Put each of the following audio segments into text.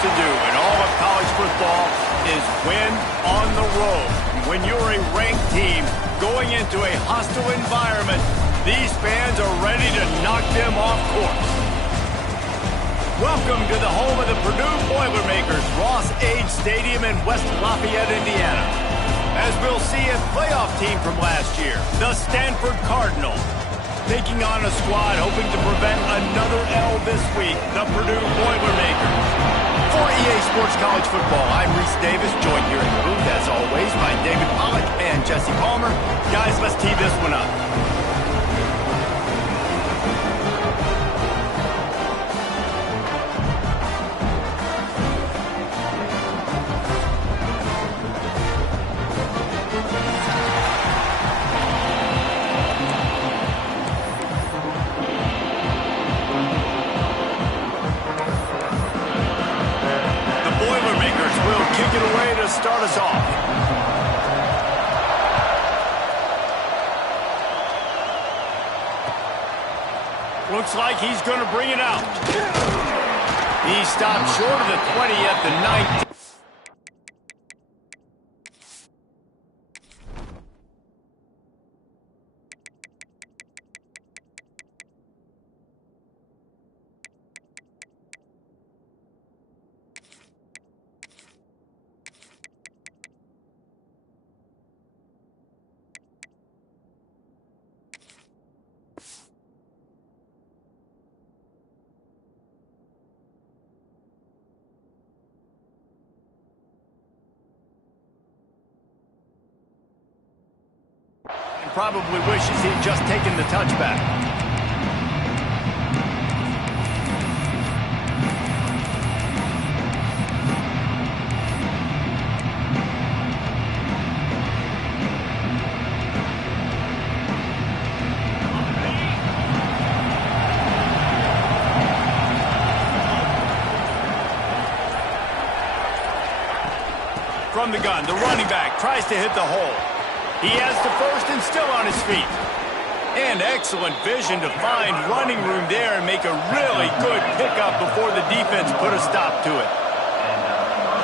to do in all of college football is win on the road. When you're a ranked team going into a hostile environment, these fans are ready to knock them off course. Welcome to the home of the Purdue Boilermakers, Ross-Age Stadium in West Lafayette, Indiana. As we'll see, a playoff team from last year, the Stanford Cardinals, taking on a squad hoping to prevent another L this week, the Purdue Boilermakers. For EA Sports College Football, I'm Reese Davis, joined here in the booth, as always, by David Pollack and Jesse Palmer. Guys, let's tee this one up. Start us off. Looks like he's going to bring it out. He stopped short of the 20 at the 19. Probably wishes he'd just taken the touchback. From the gun, the running back tries to hit the hole. He has the first and still on his feet. And excellent vision to find running room there and make a really good pickup before the defense put a stop to it.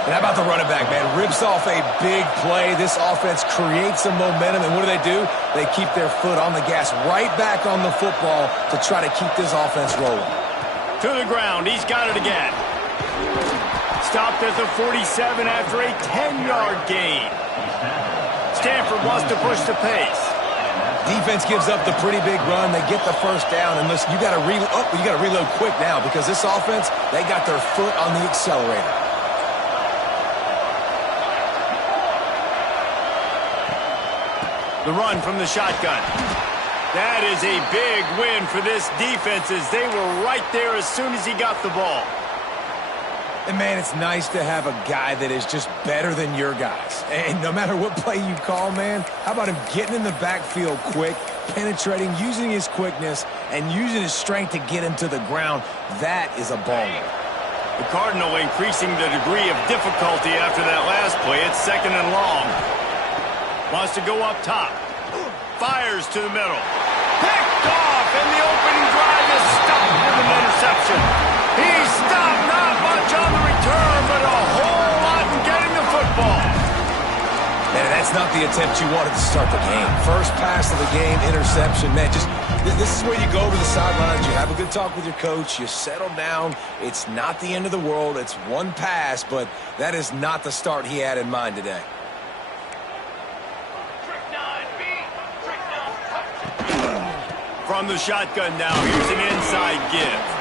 And how about the running back, man? Rips off a big play. This offense creates some momentum, and what do? They keep their foot on the gas right back on the football to try to keep this offense rolling. To the ground. He's got it again. Stopped at the 47 after a 10-yard gain. Stanford wants to push the pace. Defense gives up the pretty big run. They get the first down, and listen, you got to reload quick now because this offense, they got their foot on the accelerator. The run from the shotgun. That is a big win for this defense as they were right there as soon as he got the ball. And, man, it's nice to have a guy that is just better than your guys. And no matter what play you call, man, how about him getting in the backfield quick, penetrating, using his quickness, and using his strength to get him to the ground? That is a baller. The Cardinal increasing the degree of difficulty after that last play. It's second and long. Wants to go up top. Fires to the middle. Picked off, and the opening drive is stopped with an interception. He stopped not much on the return, but a whole lot in getting the football. And that's not the attempt you wanted to start the game. First pass of the game, interception. Man, this is where you go to the sidelines. You have a good talk with your coach. You settle down. It's not the end of the world. It's one pass, but that is not the start he had in mind today. From the shotgun now, here's an inside give.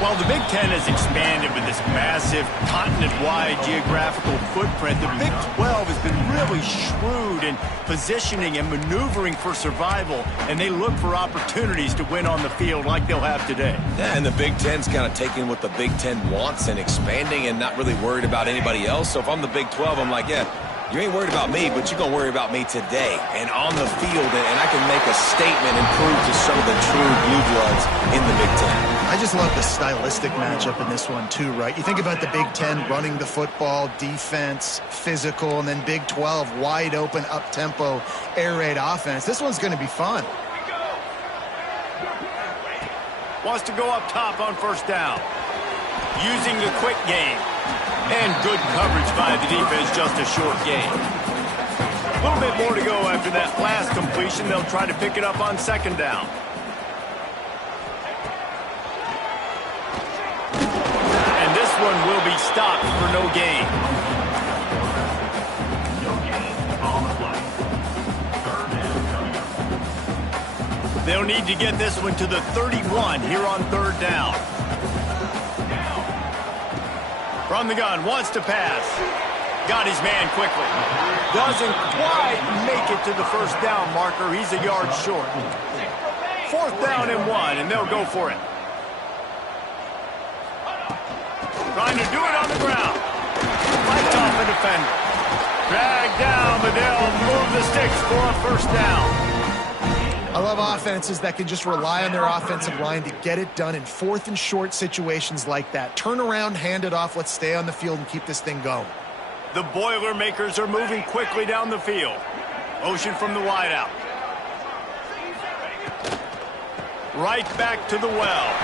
Well, the Big Ten has expanded with this massive continent-wide geographical footprint. The Big 12 has been really shrewd in positioning and maneuvering for survival, and they look for opportunities to win on the field like they'll have today. Yeah, and the Big Ten's kind of taking what the Big Ten wants and expanding and not really worried about anybody else. So if I'm the Big 12, I'm like, yeah, you ain't worried about me, but you're going to worry about me today and on the field, and I can make a statement and prove to some of the true blue bloods in the Big Ten. I just love the stylistic matchup in this one too, right? You think about the Big Ten running the football, defense, physical, and then Big 12 wide open, up-tempo, air raid offense. This one's going to be fun. Wants to go up top on first down. Using the quick game. And good coverage by the defense, just a short gain. A little bit more to go after that last completion. They'll try to pick it up on second down. And this one will be stopped for no gain. They'll need to get this one to the 31 here on third down. From the gun, wants to pass. Got his man quickly. Doesn't quite make it to the first down marker. He's a yard short. Fourth down and 1, and they'll go for it. Trying to do it on the ground. Fights off the defender. Dragged down, but they'll move the sticks for a first down. I love offenses that can just rely on their offensive line to get it done in fourth and short situations like that. Turn around, hand it off, let's stay on the field and keep this thing going. The Boilermakers are moving quickly down the field. Motion from the wideout. Right back to the well.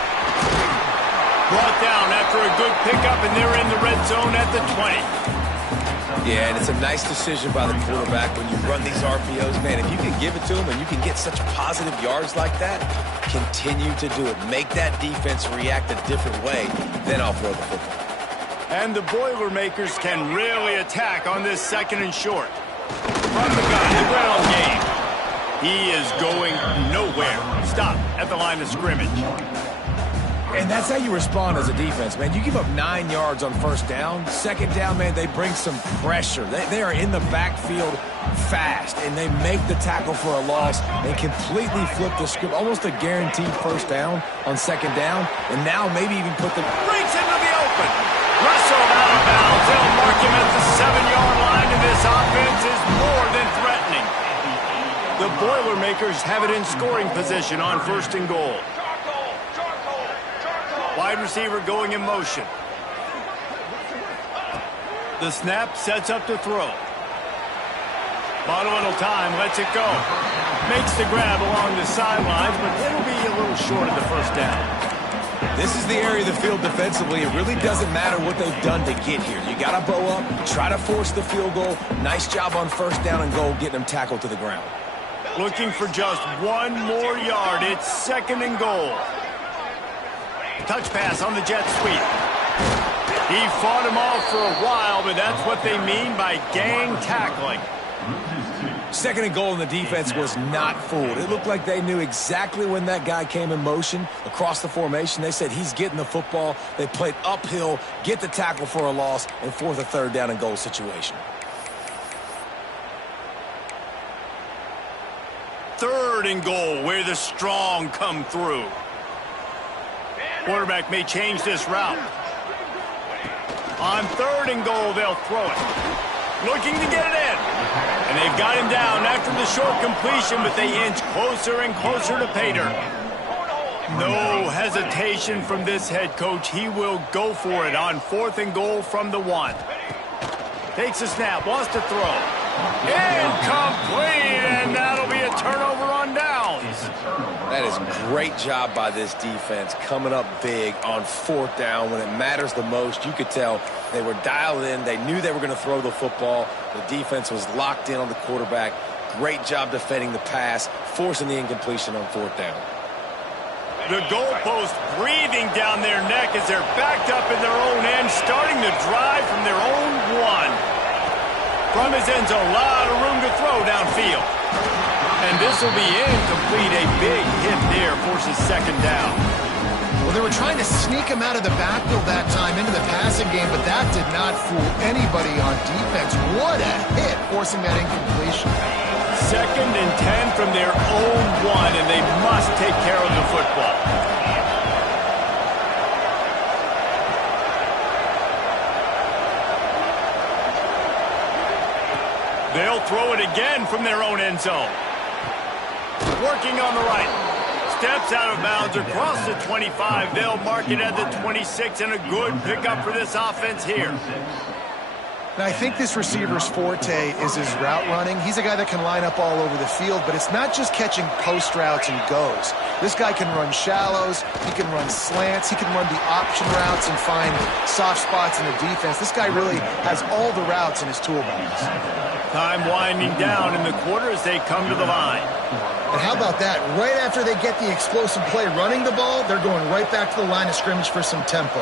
Brought down after a good pickup, and they're in the red zone at the 20. Yeah, and it's a nice decision by the quarterback when you run these RPOs. Man, if you can give it to them and you can get such positive yards like that, continue to do it. Make that defense react a different way, then I'll throw the football. And the Boilermakers can really attack on this second and short. From the gun, the ground game. He is going nowhere. Stop at the line of scrimmage. And that's how you respond as a defense, man. You give up 9 yards on first down. Second down, man, they bring some pressure. They are in the backfield fast, and they make the tackle for a loss. They completely flip the script, almost a guaranteed first down on second down, and now maybe even put the... Breaks into the open. Russell out of bounds. They'll mark him at the 7-yard line, and this offense is more than threatening. The Boilermakers have it in scoring position on first and goal. Wide receiver going in motion. The snap sets up to throw. Bought a little time, lets it go. Makes the grab along the sidelines, but it'll be a little short of the first down. This is the area of the field defensively. It really doesn't matter what they've done to get here. You got to bow up, try to force the field goal. Nice job on first down and goal, getting them tackled to the ground. Looking for just 1 more yard. It's second and goal. Touch pass on the jet sweep. He fought him off for a while, but that's what they mean by gang tackling. Second and goal, and the defense was not fooled. It looked like they knew exactly when that guy came in motion across the formation. They said he's getting the football. They played uphill, get the tackle for a loss, and fourth or third down and goal situation. Third and goal, where the strong come through. Quarterback may change this route. On third and goal, they'll throw it. Looking to get it in. And they've got him down after the short completion, but they inch closer and closer to pay dirt. No hesitation from this head coach. He will go for it on fourth and goal from the 1. Takes a snap, wants to throw. Incomplete, and that'll be a turnover on downs. That is a great job by this defense, coming up big on fourth down when it matters the most. You could tell they were dialed in. They knew they were going to throw the football. The defense was locked in on the quarterback. Great job defending the pass, forcing the incompletion on fourth down. The goalpost breathing down their neck as they're backed up in their own end, starting to drive from their own 1. From his end zone, a lot of room to throw downfield. And this will be incomplete. A big hit there forces second down. Well, they were trying to sneak him out of the backfield that time into the passing game, but that did not fool anybody on defense. What a hit, forcing that incompletion. Second and 10 from their own 1, and they must take care of the football. They'll throw it again from their own end zone. Working on the right. Steps out of bounds across the 25. They'll mark it at the 26, and a good pickup for this offense here. And I think this receiver's forte is his route running. He's a guy that can line up all over the field, but it's not just catching post routes and goes. This guy can run shallows, he can run slants, he can run the option routes and find soft spots in the defense. This guy really has all the routes in his toolbox. Time winding down in the quarter as they come to the line. And how about that? Right after they get the explosive play running the ball, they're going right back to the line of scrimmage for some tempo.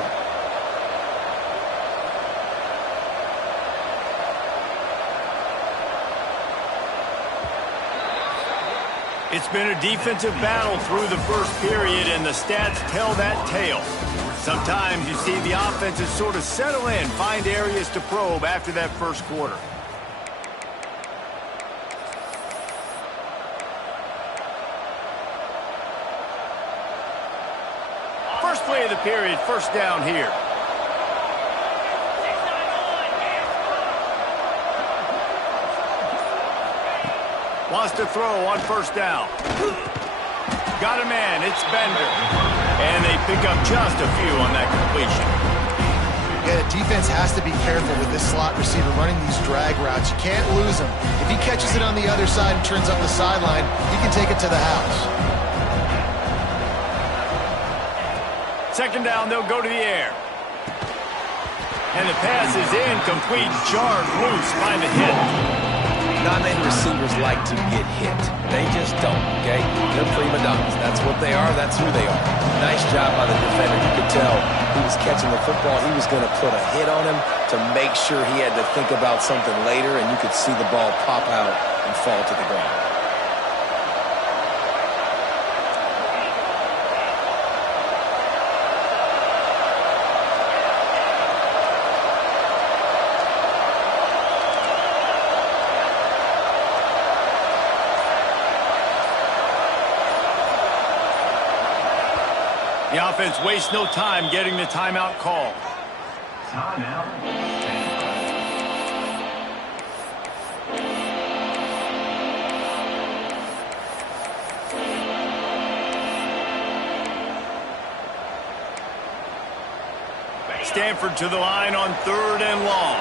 It's been a defensive battle through the first period, and the stats tell that tale. Sometimes you see the offenses sort of settle in, find areas to probe after that first quarter. First play of the period, first down here. Wants to throw on first down. Got a man, it's Bender. And they pick up just a few on that completion. Yeah, the defense has to be careful with this slot receiver running these drag routes. You can't lose him. If he catches it on the other side and turns up the sideline, he can take it to the house. Second down, they'll go to the air. And the pass is incomplete, jarred loose by the hit. Not many receivers like to get hit. They just don't, okay? They're prima donnas. That's what they are. That's who they are. Nice job by the defender. You could tell he was catching the football. He was going to put a hit on him to make sure he had to think about something later, and you could see the ball pop out and fall to the ground. The offense wastes no time getting the timeout call. Timeout. Stanford to the line on 3rd and long.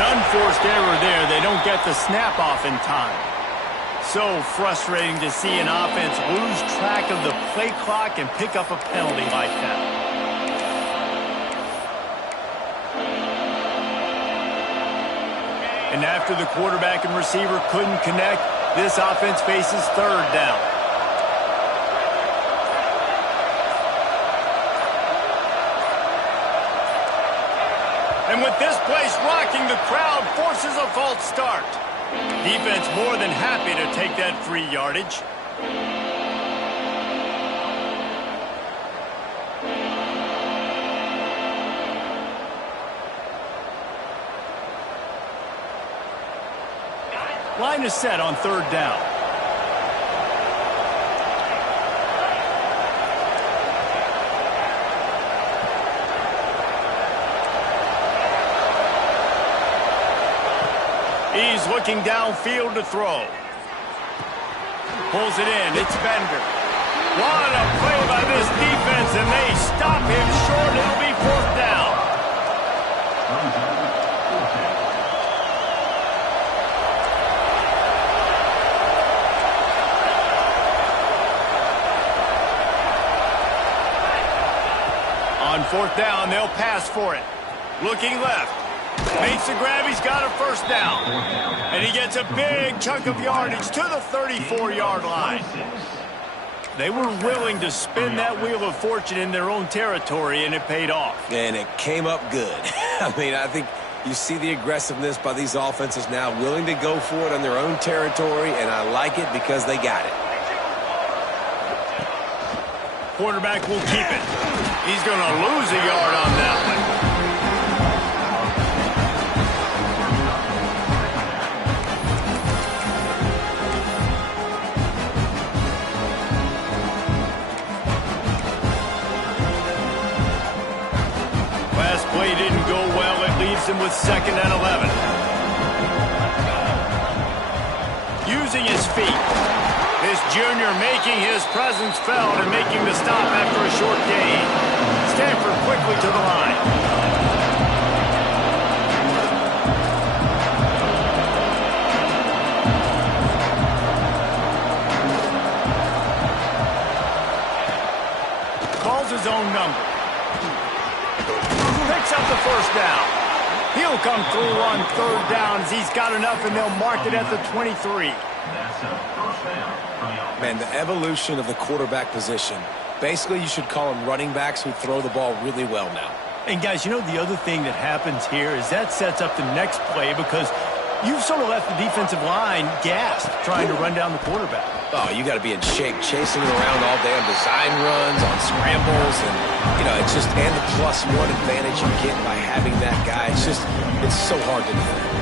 Unforced error there. They don't get the snap off in time. So frustrating to see an offense lose track of the play clock and pick up a penalty like that. And after the quarterback and receiver couldn't connect, this offense faces 3rd down. And with this place rocking, the crowd forces a false start. Defense more than happy to take that free yardage. Line is set on 3rd down. He's looking downfield to throw. Pulls it in. It's Bender. What a play by this defense, and they stop him short. It'll be 4th down. On 4th down, they'll pass for it. Looking left. Makes the grab, he's got a 1st down. And he gets a big chunk of yardage to the 34-yard line. They were willing to spin that wheel of fortune in their own territory, and it paid off. And it came up good. I mean, I think you see the aggressiveness by these offenses now, willing to go for it on their own territory, and I like it because they got it. Quarterback will keep it. He's going to lose a yard on that one. Play didn't go well. It leaves him with 2nd and 11. using his feet. This junior making his presence felt and making the stop after a short gain. Stanford quickly to the line. Calls his own number. Picks up the first down. He'll come through on third down as he's got enough, and they'll mark it at the 23. Man, the evolution of the quarterback position. Basically, you should call them running backs who throw the ball really well now. And, guys, you know the other thing that happens here is that sets up the next play because you've sort of left the defensive line gassed trying to run down the quarterback. Oh, you got to be in shape, chasing it around all day on design runs, on scrambles, and, you know, it's just, and the +1 advantage you get by having that guy. It's just, it's so hard to defend.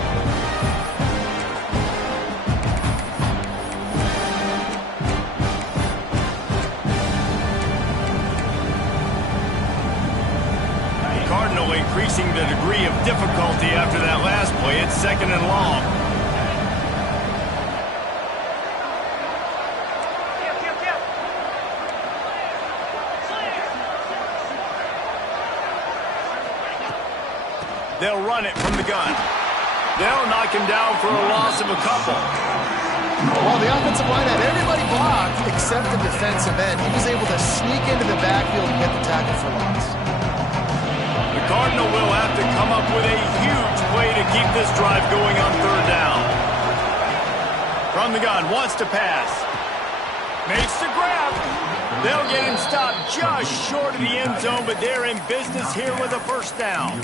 Cardinal increasing the degree of difficulty after that last play. It's 2nd and long. They'll run it from the gun. They'll knock him down for a loss of a couple. Well, the offensive line had everybody blocked except the defensive end. He was able to sneak into the backfield and get the tackle for loss. The Cardinal will have to come up with a huge play to keep this drive going on third down. From the gun, wants to pass. Makes the grab. They'll get him stopped just short of the end zone, but they're in business here with a first down.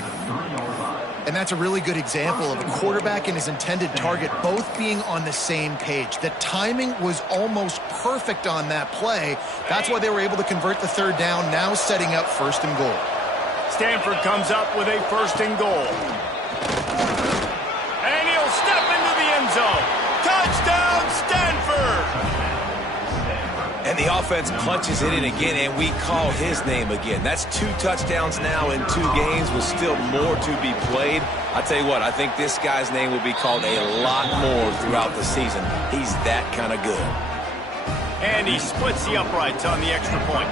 And that's a really good example of a quarterback and his intended target both being on the same page. The timing was almost perfect on that play. That's why they were able to convert the third down, now setting up 1st and goal. Stanford comes up with a 1st and goal. And he'll step into the end zone. Touchdown, Stanford! And the offense punches it in again, and we call his name again. That's 2 touchdowns now in 2 games with still more to be played. I tell you what, I think this guy's name will be called a lot more throughout the season. He's that kind of good. And he splits the uprights on the extra point.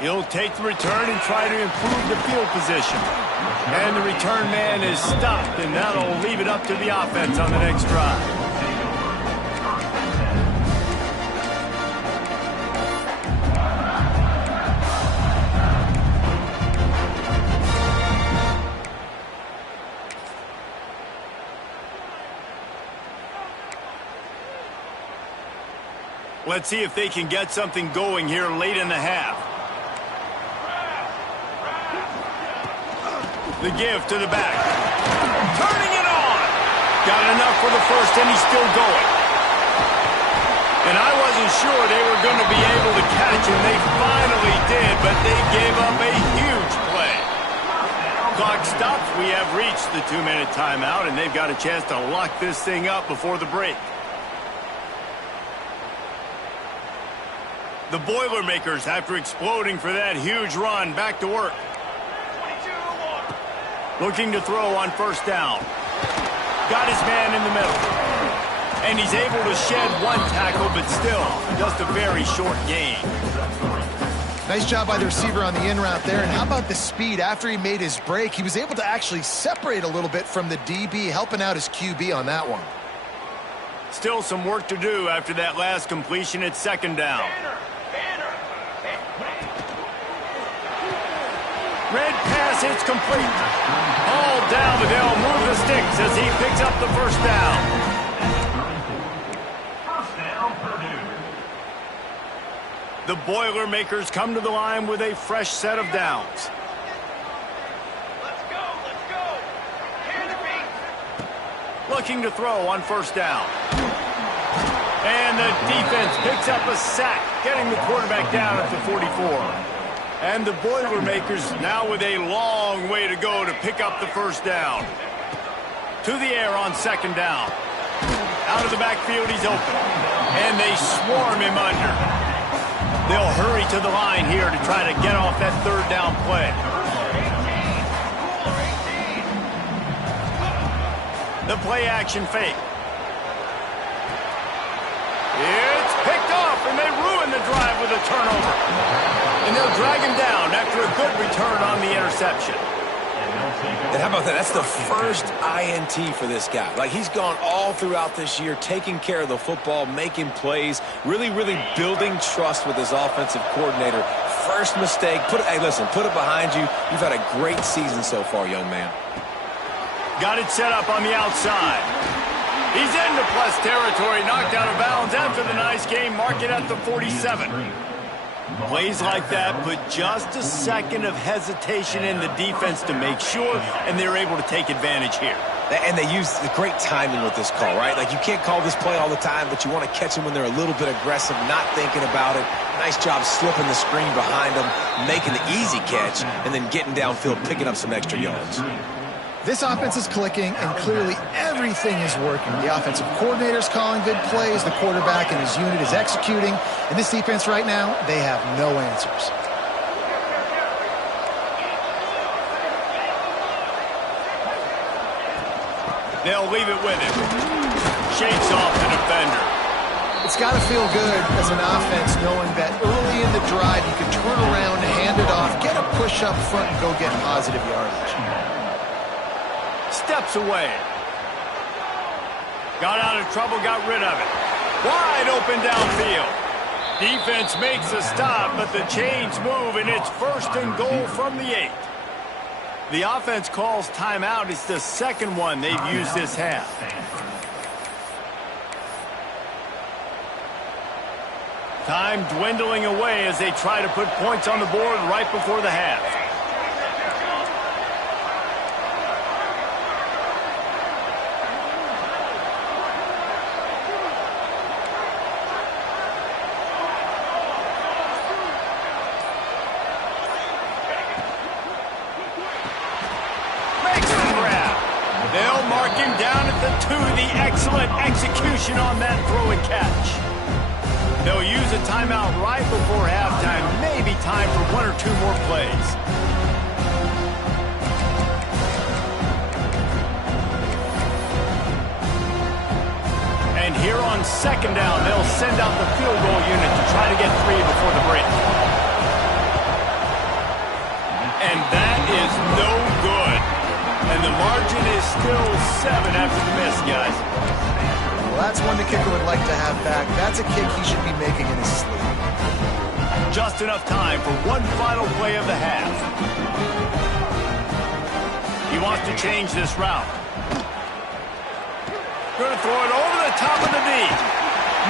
He'll take the return and try to improve the field position. And the return man is stopped, and that'll leave it up to the offense on the next drive. Let's see if they can get something going here late in the half. The give to the back. Turning it on. Got enough for the first, and he's still going. And I wasn't sure they were going to be able to catch him. They finally did, but they gave up a huge play. Clock stops. We have reached the 2-minute timeout, and they've got a chance to lock this thing up before the break. The Boilermakers, after exploding for that huge run, back to work. Looking to throw on 1st down. Got his man in the middle. And he's able to shed 1 tackle, but still just a very short gain. Nice job by the receiver on the in route there. And how about the speed after he made his break? He was able to actually separate a little bit from the DB, helping out his QB on that one. Still some work to do after that last completion at 2nd down. Red pass, it's complete. All down, but they'll move the sticks as he picks up the 1st down. The Boilermakers come to the line with a fresh set of downs. Let's go. Looking to throw on 1st down. And the defense picks up a sack, getting the quarterback down at the 44. And the Boilermakers now with a long way to go to pick up the 1st down. To the air on 2nd down. Out of the backfield, he's open. And they swarm him under. They'll hurry to the line here to try to get off that 3rd down play. The play action fake. It's picked off, and they ruin the drive with a turnover. And they'll drag him down after a good return on the interception. And how about that? That's the first INT for this guy. Like, he's gone all throughout this year, taking care of the football, making plays, really building trust with his offensive coordinator. First mistake, hey, listen, put it behind you. You've had a great season so far, young man. Got it set up on the outside. He's into plus territory, knocked out of bounds after the nice game, mark it at the 47. Plays like that put just a second of hesitation in the defense to make sure, and they're able to take advantage here. And they use the great timing with this call, right? Like, you can't call this play all the time, but you want to catch them when they're a little bit aggressive, not thinking about it. Nice job slipping the screen behind them, making the easy catch, and then getting downfield, picking up some extra yards. This offense is clicking, and clearly everything is working. The offensive coordinator's calling good plays. The quarterback and his unit is executing. And this defense right now, they have no answers. They'll leave it with him. Shakes off the defender. It's got to feel good as an offense knowing that early in the drive you can turn around, hand it off, get a push up front, and go get positive yardage. Steps away. Got out of trouble, got rid of it. Wide open downfield. Defense makes a stop, but the chains move, and it's 1st and goal from the 8. The offense calls timeout. It's the second one they've used this half. Time dwindling away as they try to put points on the board right before the half. They'll mark him down at the 2. The excellent execution on that throw and catch. They'll use a timeout right before halftime. Maybe time for 1 or 2 more plays. And here on 2nd down, they'll send out the field goal unit to try to get 3 before the break. And that is no good. And the margin is still 7 after the miss, guys. Well, that's one the kicker would like to have back. That's a kick he should be making in his sleep. Just enough time for one final play of the half. He wants to change this route. Going to throw it over the top of the knee.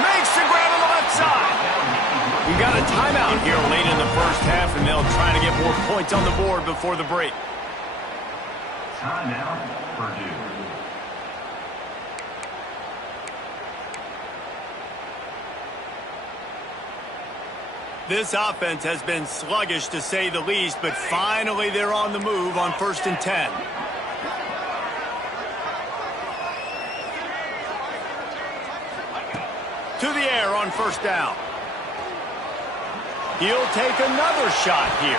Makes the grab on the left side. We've got a timeout here late in the first half, and they'll try to get more points on the board before the break. Timeout, Purdue. This offense has been sluggish to say the least, but finally they're on the move on 1st and 10. To the air on 1st down. He'll take another shot here.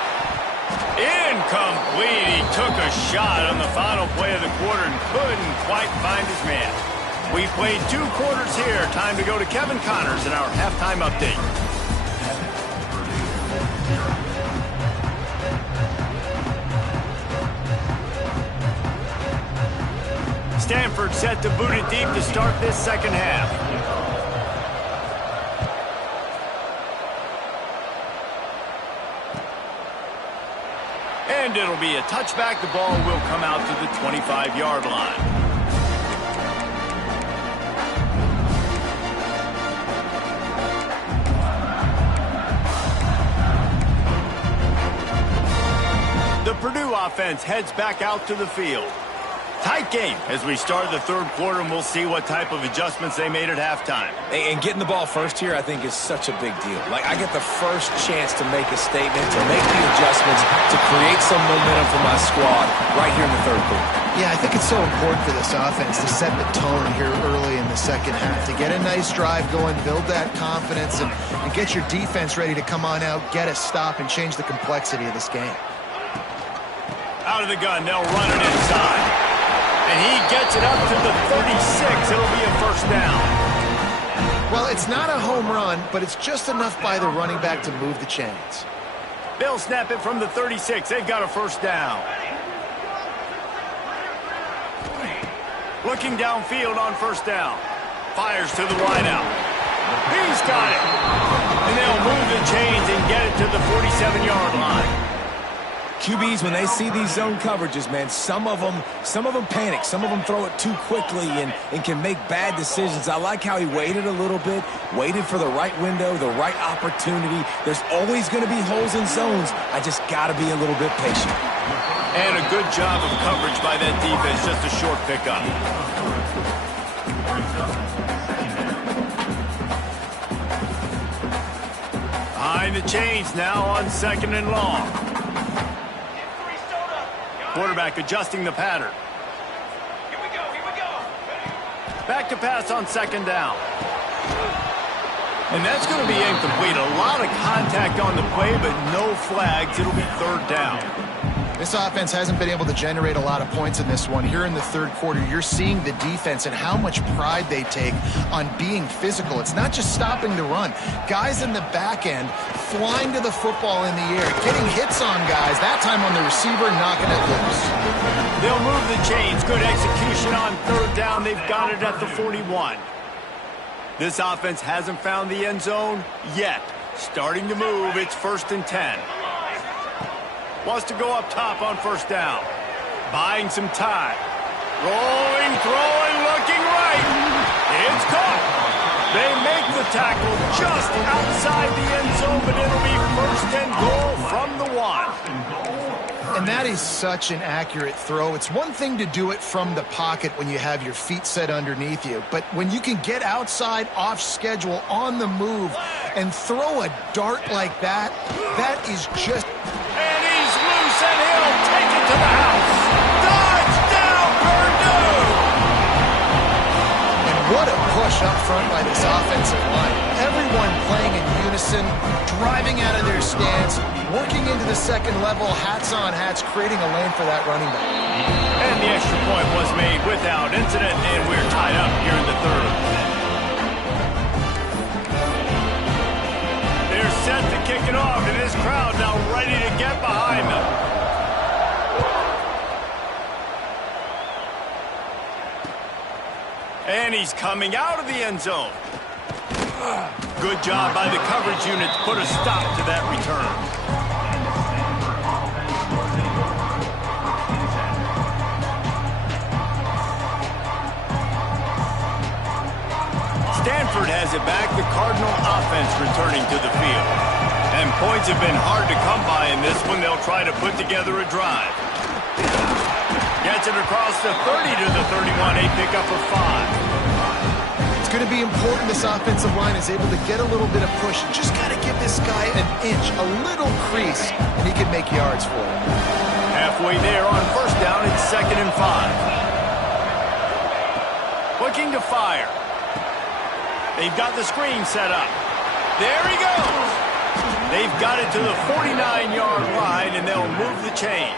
Incomplete. He took a shot on the final play of the quarter and couldn't quite find his man. We played 2 quarters here. Time to go to Kevin Connors in our halftime update. Stanford set to boot it deep to start this second half. And it'll be a touchback. The ball will come out to the 25-yard line. The Purdue offense heads back out to the field. Tight game as we start the 3rd quarter, and we'll see what type of adjustments they made at halftime. And getting the ball first here, I think, is such a big deal. Like, I get the first chance to make a statement, to make the adjustments, to create some momentum for my squad right here in the 3rd quarter. Yeah, I think it's so important for this offense to set the tone here early in the second half, to get a nice drive going, build that confidence, and get your defense ready to come on out, get a stop, and change the complexity of this game. Out of the gun, they'll run it inside. And he gets it up to the 36. It'll be a first down. Well, it's not a home run, but it's just enough by the running back to move the chains. They'll snap it from the 36. They've got a first down. Looking downfield on first down. Fires to the wideout. He's got it. And they'll move the chains and get it to the 47-yard line. QBs, when they see these zone coverages, man, some of them panic. Some of them throw it too quickly and can make bad decisions. I like how he waited a little bit, waited for the right window, the right opportunity. There's always going to be holes in zones. I just got to be a little bit patient. And a good job of coverage by that defense, just a short pickup. Behind the chains now on 2nd and long. Quarterback adjusting the pattern. Here we go. Back to pass on 2nd down. And that's going to be incomplete. A lot of contact on the play, but no flags. It'll be 3rd down. This offense hasn't been able to generate a lot of points in this one. Here in the 3rd quarter, you're seeing the defense and how much pride they take on being physical. It's not just stopping the run. Guys in the back end flying to the football in the air, getting hits on guys, that time on the receiver, knocking it loose. They'll move the chains. Good execution on 3rd down. They've got it at the 41. This offense hasn't found the end zone yet. Starting to move. It's 1st and 10. Wants to go up top on 1st down. Buying some time. Rolling, throwing, looking right. It's caught. They make the tackle just outside the end zone, but it'll be 1st and goal from the 1. And that is such an accurate throw. It's one thing to do it from the pocket when you have your feet set underneath you, but when you can get outside, off schedule, on the move, and throw a dart like that, that is just... And he's loose, and he'll take it to the house. Touchdown, Purdue! And what a push up front by this offensive line. Everyone playing in unison, driving out of their stance, working into the 2nd level, hats on hats, creating a lane for that running back. And the extra point was made without incident, and we're tied up here in the 3rd. They're set to kick it off, and this crowd now ready to get behind them. And he's coming out of the end zone. Good job by the coverage unit to put a stop to that return. Stanford has it back. The Cardinal offense returning to the field. And points have been hard to come by in this one. They'll try to put together a drive. Gets it across the 30 to the 31. A pickup of 5. It's going to be important this offensive line is able to get a little bit of push. Just got to give this guy an inch, a little crease, and he can make yards for it. Halfway there on 1st down. It's 2nd and 5. Looking to fire. They've got the screen set up. There he goes. They've got it to the 49-yard line, and they'll move the chains.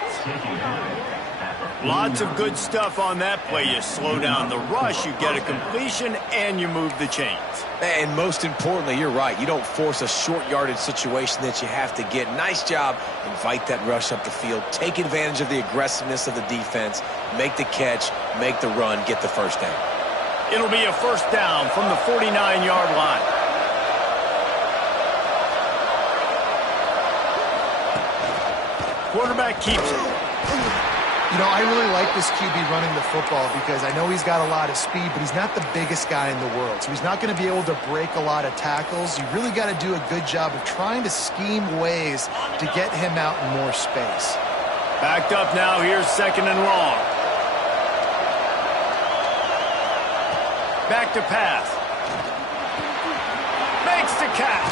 Lots of good stuff on that play. You slow down the rush, you get a completion, and you move the chains. And most importantly, you're right. You don't force a short yardage situation that you have to get. Nice job. Invite that rush up the field. Take advantage of the aggressiveness of the defense. Make the catch. Make the run. Get the 1st down. It'll be a 1st down from the 49-yard line. Quarterback keeps it. You know, I really like this QB running the football because I know he's got a lot of speed, but he's not the biggest guy in the world. So he's not going to be able to break a lot of tackles. You really got to do a good job of trying to scheme ways to get him out in more space. Backed up now. Here's 2nd and long. Back to pass. Makes the catch.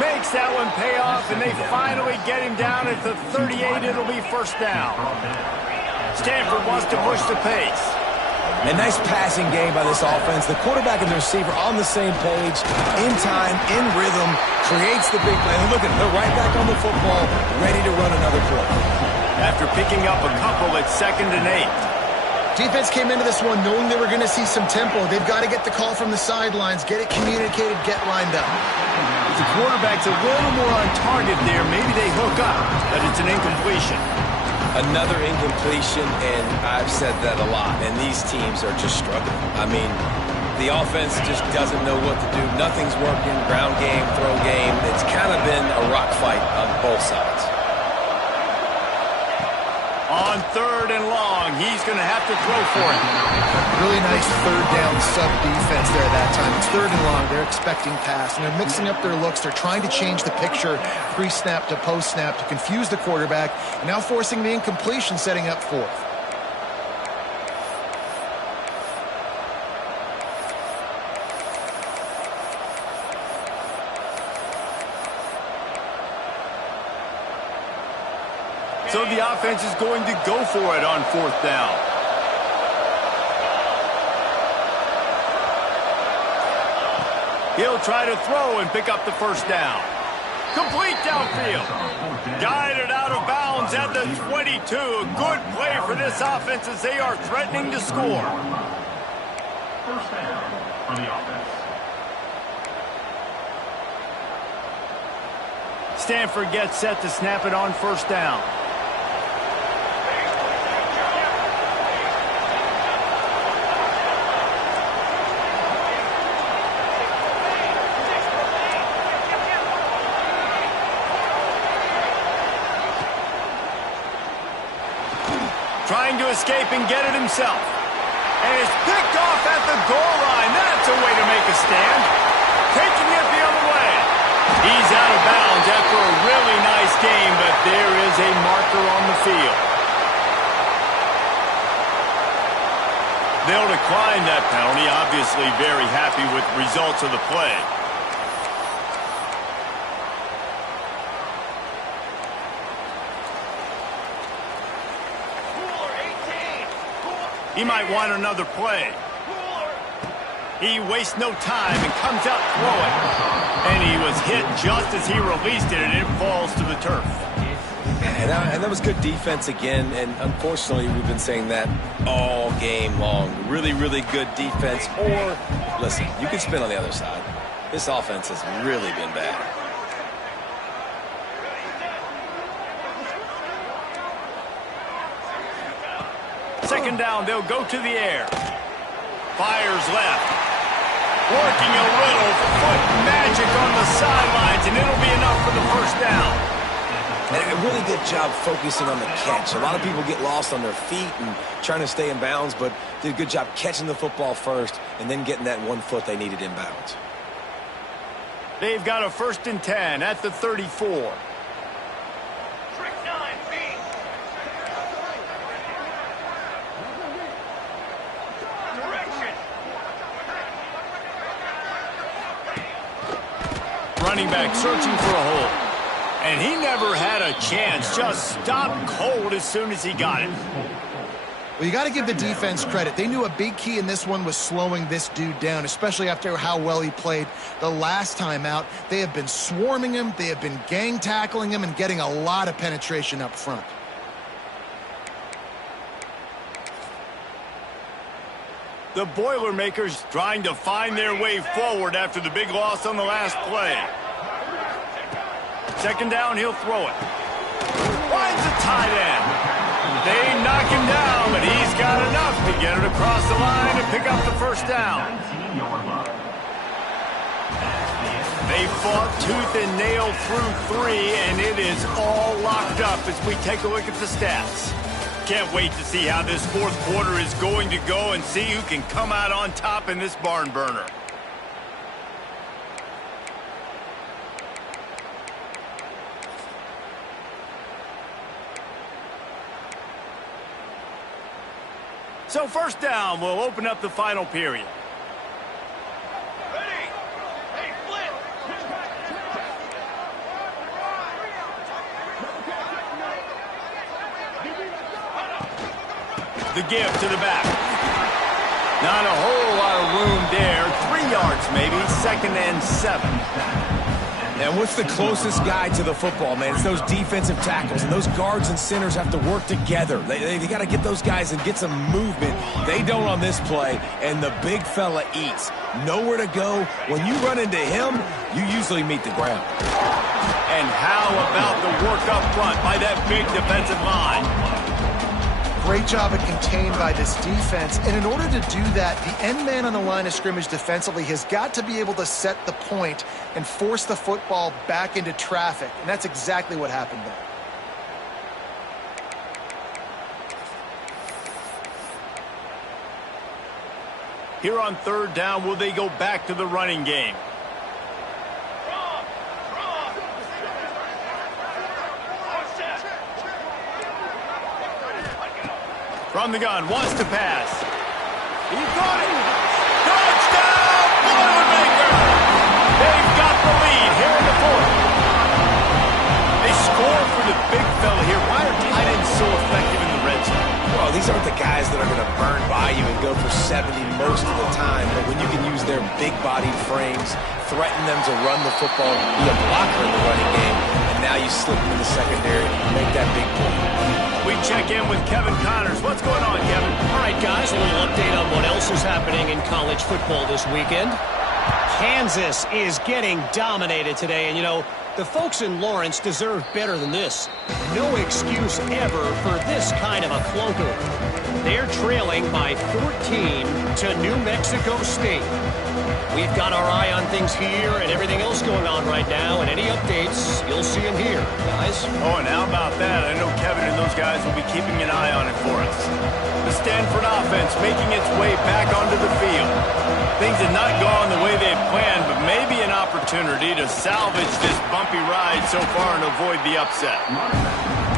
Makes that one pay off, and they finally get him down at the 38. It'll be 1st down. Stanford wants to push the pace. A nice passing game by this offense. The quarterback and the receiver on the same page, in time, in rhythm, creates the big play. And look at they're right back on the football, ready to run another play. After picking up a couple at 2nd and 8. Defense came into this one knowing they were going to see some tempo. They've got to get the call from the sidelines, get it communicated, get lined up. If the quarterback's a little more on target there, maybe they hook up, but it's an incompletion. Another incompletion, and I've said that a lot, and these teams are just struggling. I mean, the offense just doesn't know what to do. Nothing's working. Ground game, throw game. It's kind of been a rock fight on both sides. On 3rd and long, he's going to have to throw for it. Really nice 3rd down sub-defense there that time. It's 3rd and long. They're expecting pass, and they're mixing up their looks. They're trying to change the picture pre-snap to post-snap to confuse the quarterback, and now forcing the incompletion, setting up 4th. So the offense is going to go for it on 4th down. He'll try to throw and pick up the 1st down. Complete downfield. Guided out of bounds at the 22. A good play for this offense as they are threatening to score. 1st down for the offense. Stanford gets set to snap it on 1st down. Trying to escape and get it himself. And it's picked off at the goal line. That's a way to make a stand. Taking it the other way. He's out of bounds after a really nice game, but there is a marker on the field. They'll decline that penalty. Obviously very happy with the results of the play. He might want another play. He wastes no time and comes out throwing. And he was hit just as he released it, and it falls to the turf. And that was good defense again, and unfortunately we've been saying that all game long. Really, really good defense. Or, listen, you can spin on the other side. This offense has really been bad. Second down, they'll go to the air. Fires left. Working a little foot magic on the sidelines, and it'll be enough for the 1st down. And a really good job focusing on the catch. A lot of people get lost on their feet and trying to stay in bounds, but did a good job catching the football first and then getting that 1 foot they needed in bounds. They've got a 1st and 10 at the 34. Running back searching for a hole. And he never had a chance. Just stopped cold as soon as he got it. Well, you got to give the defense credit. They knew a big key in this one was slowing this dude down, especially after how well he played the last time out. They have been swarming him. They have been gang tackling him and getting a lot of penetration up front. The Boilermakers trying to find their way forward after the big loss on the last play. Second down, he'll throw it. Finds a tight end. They knock him down, but he's got enough to get it across the line and pick up the 1st down. They fought tooth and nail through 3, and it is all locked up as we take a look at the stats. Can't wait to see how this 4th quarter is going to go and see who can come out on top in this barn burner. So 1st down will open up the final period. Ready? Hey, flip! The give to the back. Not a whole lot of room there. 3 yards maybe. 2nd and 7. And what's the closest guy to the football, man? It's those defensive tackles, and those guards and centers have to work together. They got to get those guys and get some movement. They don't on this play, and the big fella eats. Nowhere to go. When you run into him, you usually meet the ground. And how about the work up front by that big defensive line? Great job at contained by this defense. And in order to do that, the end man on the line of scrimmage defensively has got to be able to set the point and force the football back into traffic. And that's exactly what happened there. Here on third down, will they go back to the running game? From the gun, wants to pass. He got it. Touchdown, Boilermaker! They've got the lead here in the fourth. They score for the big fella here. Why are tight ends so effective in the red zone? Well, these aren't the guys that are going to burn by you and go for 70 most of the time, but when you can use their big-bodied frames, threaten them to run the football, be a blocker in the running game, and now you slip them in the secondary and make that big play. We check in with Kevin Connors. What's going on, Kevin? All right, guys, a little update on what else is happening in college football this weekend. Kansas is getting dominated today, and, you know, the folks in Lawrence deserve better than this. No excuse ever for this kind of a clunker. They're trailing by 14 to New Mexico State. We've got our eye on things here and everything else going on right now, and any updates, you'll see them here, guys. Oh, and how about that? I know Kevin and those guys will be keeping an eye on it for us. The Stanford offense making its way back onto the field. Things have not gone the way they had planned, but maybe an opportunity to salvage this bumpy ride so far and avoid the upset.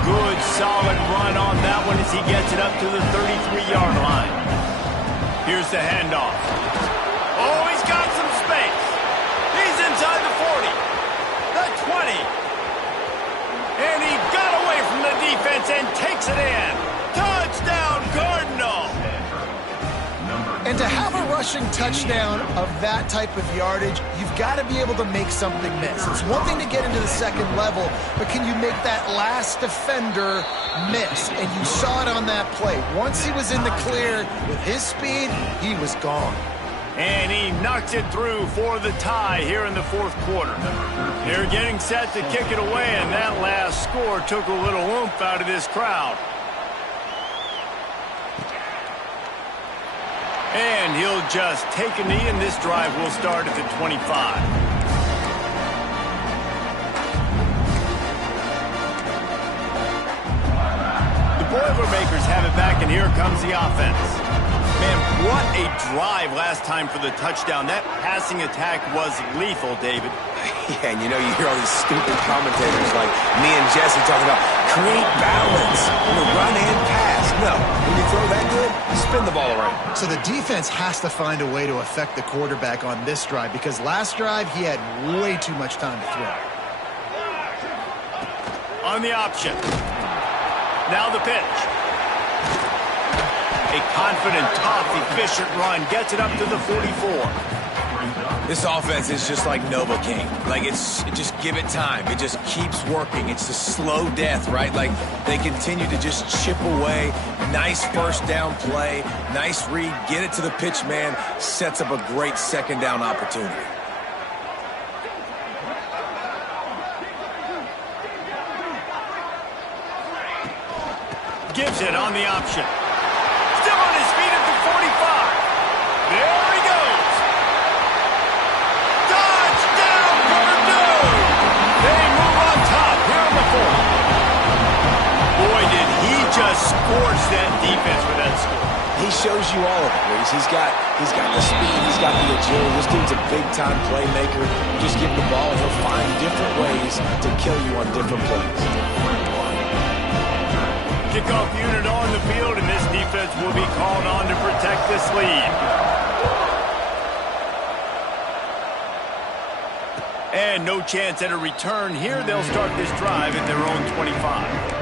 Good, solid run on that one as he gets it up to the 33-yard line. Here's the handoff. Oh, he's got some space. He's inside the 40, the 20. And he got away from the defense and takes it in. Touchdown, Cardinal. And to have a rushing touchdown of that type of yardage, you've got to be able to make something miss. It's one thing to get into the second level, but can you make that last defender miss? And you saw it on that play. Once he was in the clear with his speed, he was gone. And he knocks it through for the tie here in the fourth quarter. They're getting set to kick it away, and that last score took a little oomph out of this crowd. And he'll just take a knee, and this drive will start at the 25. The Boilermakers have it back, and here comes the offense. Man, what a drive last time for the touchdown. That passing attack was lethal, David. Yeah, and you know, you hear all these stupid commentators like me and Jesse talking about create balance, run and pass. No, when you throw that good, spin the ball around. So the defense has to find a way to affect the quarterback on this drive, because last drive he had way too much time to throw. On the option. Now the pitch. A confident, tough, efficient run gets it up to the 44. This offense is just like Novocaine. Like, just give it time. It just keeps working. It's a slow death, right? Like, they continue to just chip away. Nice first down play. Nice read. Get it to the pitch man. Sets up a great second down opportunity. Gives it on the option. Still on his feet at the 45. There he goes. Touchdown, Purdue! They move on top here in the fourth. Boy, did he just scorch that defense with that score. He shows you all of it, Reese. He's got the speed, he's got the agility. This dude's a big-time playmaker. You just give him the ball, and he'll find different ways to kill you on different plays. Kickoff unit on the field, and this defense will be called on to protect this lead. And no chance at a return here. They'll start this drive at their own 25.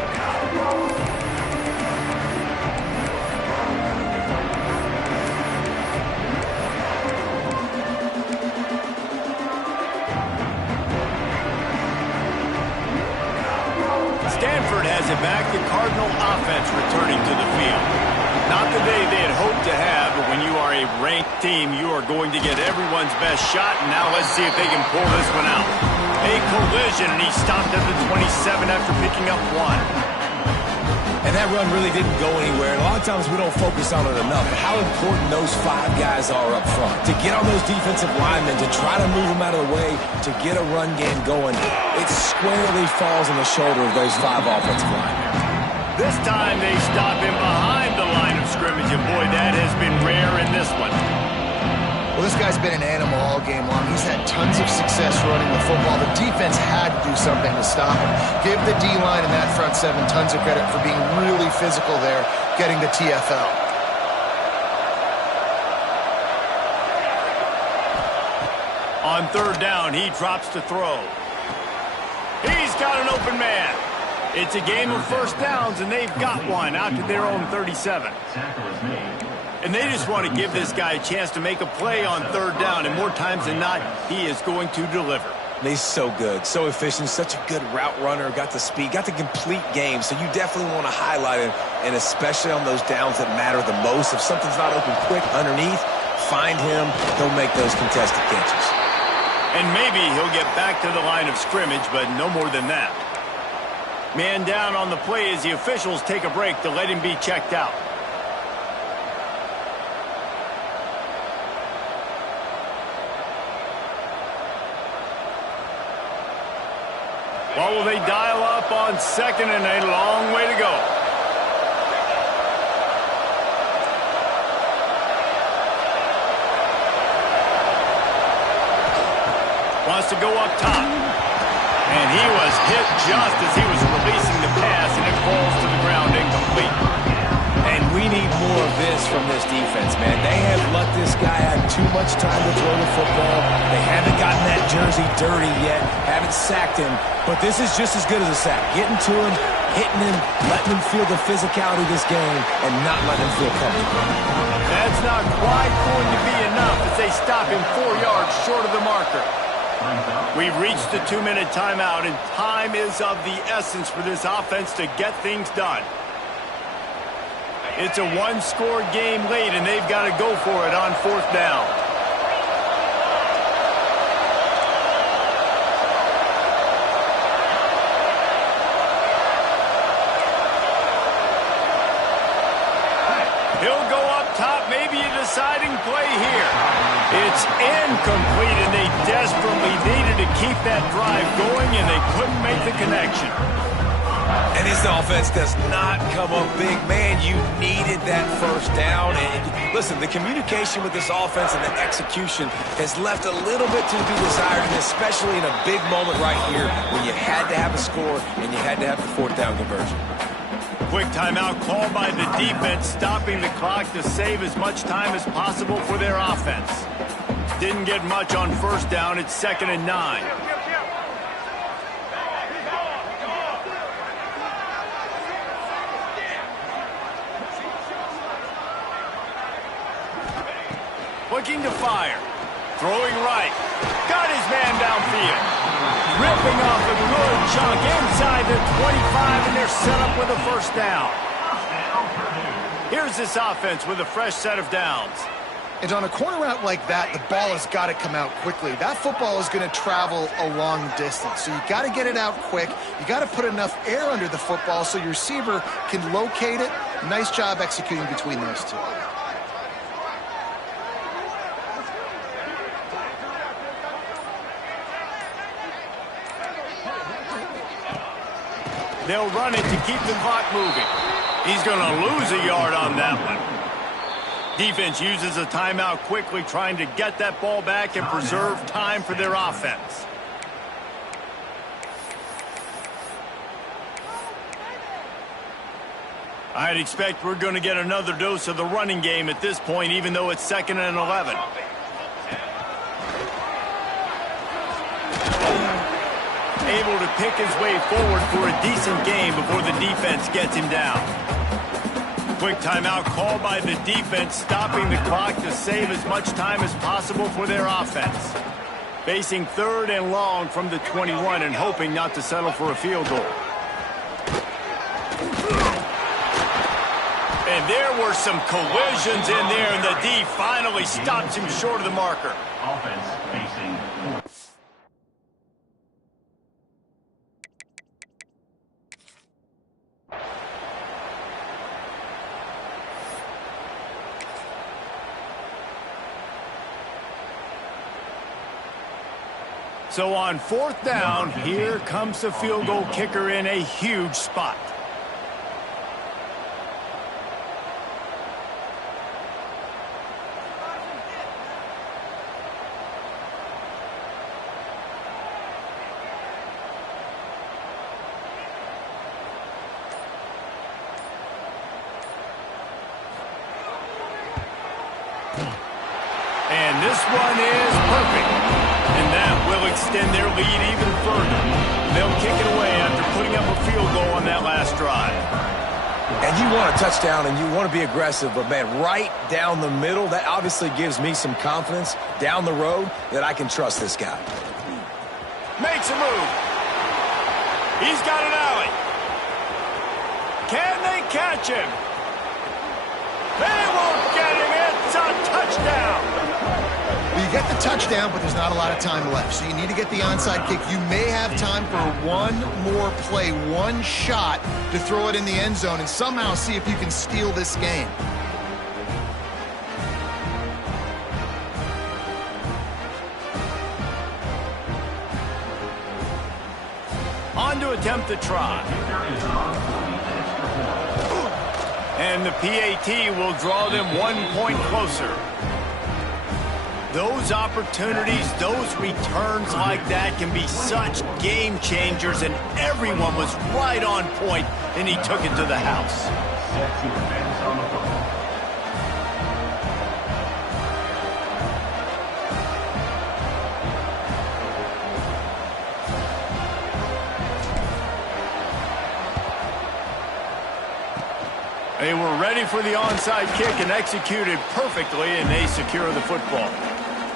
ranked team, you are going to get everyone's best shot, and now let's see if they can pull this one out. A collision, and he stopped at the 27 after picking up 1. And that run really didn't go anywhere. And a lot of times we don't focus on it enough. But how important those 5 guys are up front. To get on those defensive linemen, to try to move them out of the way, to get a run game going, it squarely falls on the shoulder of those 5 offensive linemen. This time they stop him behind the line of scrimmage, and boy, that has been rare in this one. Well, this guy's been an animal all game long. He's had tons of success running the football. The defense had to do something to stop him. Give the D-line and that front 7 tons of credit for being really physical there, getting the TFL. On 3rd down, he drops to throw. He's got an open man. It's a game of first downs, and they've got one out to their own 37. And they just want to give this guy a chance to make a play on 3rd down, and more times than not, he is going to deliver. He's so good, so efficient, such a good route runner, got the speed, got the complete game, so you definitely want to highlight him, and especially on those downs that matter the most. If something's not open quick underneath, find him, he'll make those contested catches. And maybe he'll get back to the line of scrimmage, but no more than that. Man down on the play as the officials take a break to let him be checked out. What will they dial up on 2nd and a long way to go? Wants to go up top. And he was hit just as he was releasing the pass, and it falls to the ground incomplete. And we need more of this from this defense, man. They have let this guy have too much time to throw the football. They haven't gotten that jersey dirty yet, haven't sacked him, but this is just as good as a sack. Getting to him, hitting him, letting him feel the physicality of this game, and not letting him feel comfortable. That's not quite going to be enough as they stop him 4 yards short of the marker. We've reached the 2-minute timeout, and time is of the essence for this offense to get things done. It's a 1-score game late, and they've got to go for it on 4th down. He'll go up top, maybe a deciding play here. It's incomplete, and they desperately needed to keep that drive going, and they couldn't make the connection. And this offense does not come up big. Man, you needed that 1st down. And listen, the communication with this offense and the execution has left a little bit to be desired, and especially in a big moment right here when you had to have a score and you had to have the 4th down conversion. Quick timeout called by the defense, stopping the clock to save as much time as possible for their offense. Didn't get much on 1st down. It's 2nd and 9. Looking to fire. Throwing right. Got his man downfield. Ripping off a good chunk inside the 25, and they're set up with a 1st down. Here's this offense with a fresh set of downs. And on a corner route like that, the ball has got to come out quickly. That football is going to travel a long distance, so you got to get it out quick. You got to put enough air under the football so your receiver can locate it. Nice job executing between those two. They'll run it to keep the clock moving. He's going to lose a yard on that one. Defense uses a timeout quickly, trying to get that ball back and preserve time for their offense. I'd expect we're going to get another dose of the running game at this point, even though it's 2nd and 11. Able to pick his way forward for a decent game before the defense gets him down. Quick timeout called by the defense, stopping the clock to save as much time as possible for their offense. Facing 3rd and long from the 21 and hoping not to settle for a field goal. And there were some collisions in there, and the D finally stops him short of the marker. Offense facing fourth. So on 4th down, here comes the field goal kicker in a huge spot. And this one is perfect. And that will extend their lead even further. They'll kick it away after putting up a field goal on that last drive. And you want a touchdown and you want to be aggressive, but, man, right down the middle, that obviously gives me some confidence down the road that I can trust this guy. Makes a move. He's got an alley. Can they catch him? They won't get him. It's a touchdown. Well, you get the touchdown, but there's not a lot of time left. So you need to get the onside kick. You may have time for one more play, one shot to throw it in the end zone and somehow see if you can steal this game. On to attempt the try. And the PAT will draw them 1 point closer. Those opportunities, those returns like that can be such game changers, and everyone was right on point, and he took it to the house. Set to advance on the football. They were ready for the onside kick and executed perfectly, and they secure the football.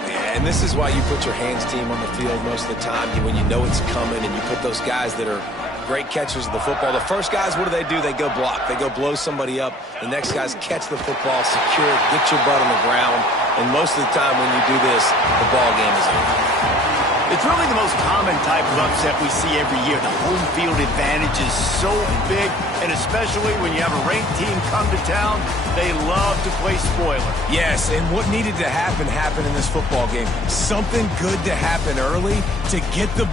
Yeah, and this is why you put your hands team on the field most of the time. When you know it's coming and you put those guys that are great catchers of the football. The first guys, what do? They go block. They go blow somebody up. The next guys catch the football, secure it, get your butt on the ground. And most of the time when you do this, the ball game is over. It's really the most common type of upset we see every year. The home field advantage is so big, and especially when you have a ranked team come to town, they love to play spoiler. Yes, and what needed to happen happened in this football game. Something good to happen early to get the